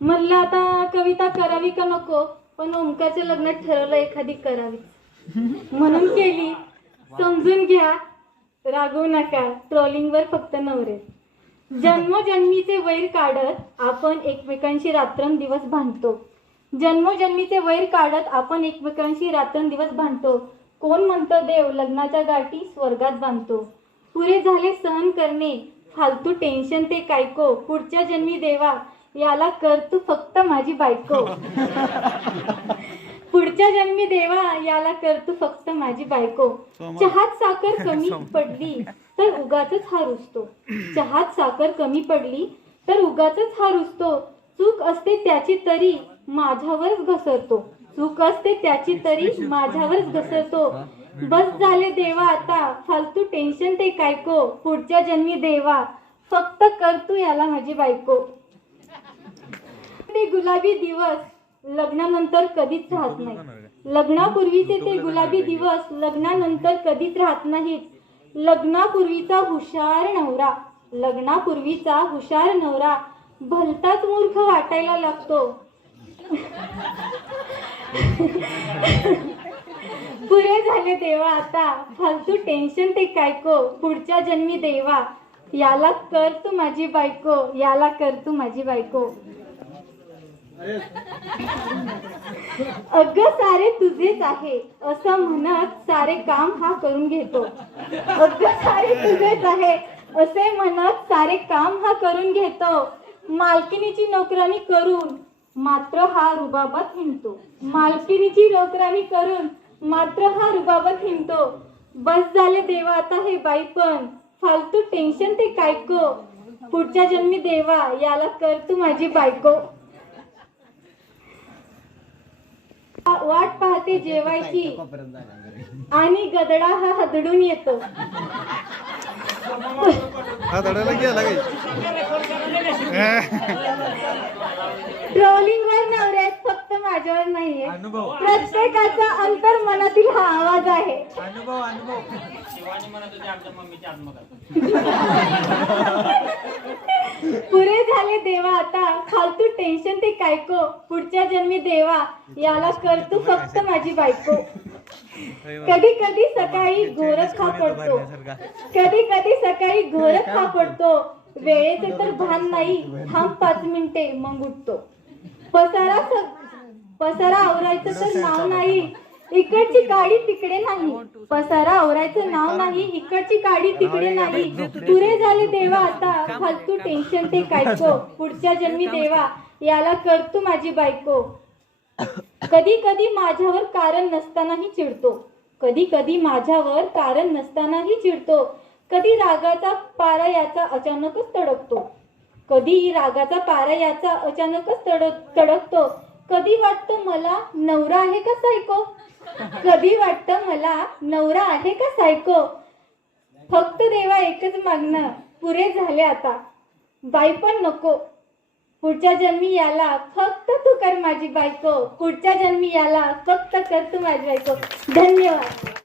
म्हणलं आता कविता करावी का नको? पण ओमकारच्या लग्नात ठरवलं एखादी करावी. म्हणून केली. समजून घ्या. रागवू नका. ट्रोलिंगवर फक्त नवरे. जन्मोजन्मीचे वैर काढत आपण एकमेकांशी रात्रंदिवस भांडतो. जन्मोजन्मीचे वैर काढत आपण एकमेकांशी रात्रंदिवस भांडतो. कोण म्हणतं देव लग्नाच्या गाठी स्वर्गात बांधतो. पुरे झाले सहन करणे. फालतू टेन्शन ते कायको. पुढच्या जन्मी देवा. याला कर तू फक्त माझी बायको. पुढच्या जन्मी देवा याला कर तू फक्त माझी बायको. चहात साखर कमी पडली तर उगाच हा रुसतो चहात साखर कमी पडली तर उगाच हा रुसतो चूक असते त्याची तरी माझ्यावरच घसरतो. चूक असते त्याची तरी माझ्यावरच घसरतो. बस झाले देवा आता. फालतू टेन्शन ते कायको पुढच्या जन्मी देवा. फक्त कर तू याला माझी बायको. ते गुलाबी दिवस लग्नानंतर कधीच राहत नाही लग्नापूर्वीचे ते गुलाबी दिवस लग्नानंतर कधीच राहत नाहीत. लग्नापूर्वीचा हुशार नवरा लग्नापूर्वीचा हुशार नवरा भलताच मूर्ख वाटायला लागतो. पुरे झाले देवा आता. फालतू टेन्शन ते कायको. पुढच्या जन्मी देवा. याला कर तू माझी बायको. याला कर तू माझी बायको. अग सारे तुझेच आहे. असं म्हणत सारे काम हा करून घेतो. अग सारे तुझेच आहे. असे म्हणत सारे काम हा करून घेतो. मालकिनीची नोकरानी करून मात्र हा रुबाबात हिंडतो. मालकिनीची नोकरानी करून मात्र हा रुबाबात हिंडतो. बस झाले देवा आता हे बाई पण. फालतू टेन्शन ते कायको पुढच्या जन्मी देवा याला कर तू माझी बायको. वाट पाहते जेवायची. आणि गदडा हा हदडून येतो. गेला ट्रोलिंग वर नवऱ्यात फक्त माझ्यावर नाहीये. प्रत्येकाचा अंतर मनातील हा आवाज आहे. शिवानी म्हणत होती आमच्या मम्मीच्या आत्मकथा पुरे झाले देवा आता. खालतू टेन्शन ते कायको. पुढच्या जन्मी देवा. याला कर तू फक्त माझी बायको. कधी कधी सकाळी घोरच खा पडतो. कधी कधी सकाळी घोरच खा पडतो. वेळेचे तर भान नाही. थांब पाच मिनिटे मग उठतो. पसारा पसारा आवरायचं तर नाव नाही. इकडची गाडी तिकडे नाही. पसारा आवरायचं नाव नाही. इकडची गाडी तिकडे नाही पुरे झाले देवा आता. फालतू टेन्शन ते कायको. पुढच्या जन्मी देवा. याला कर तू माझी बायको. कधी कधी माझ्यावर कारण नसतानाही चिडतो. कधी कधी माझ्यावर कारण नसतानाही चिडतो. कधी रागाचा पारा याचा अचानकच तडकतो कधी रागाचा पारा याचा अचानकच तडक तडकतो कधी वाटतं मला नवरा आहे का सायको? कधी वाटतं मला नवरा आहे का सायको? फक्त देवा एकच मागणं पुरे झाले आता. बाई पण नको. पुढच्या जन्मी याला फक्त तू कर माझी बायको. पुढच्या जन्मी याला फक्त कर तू माझी बायको. धन्यवाद.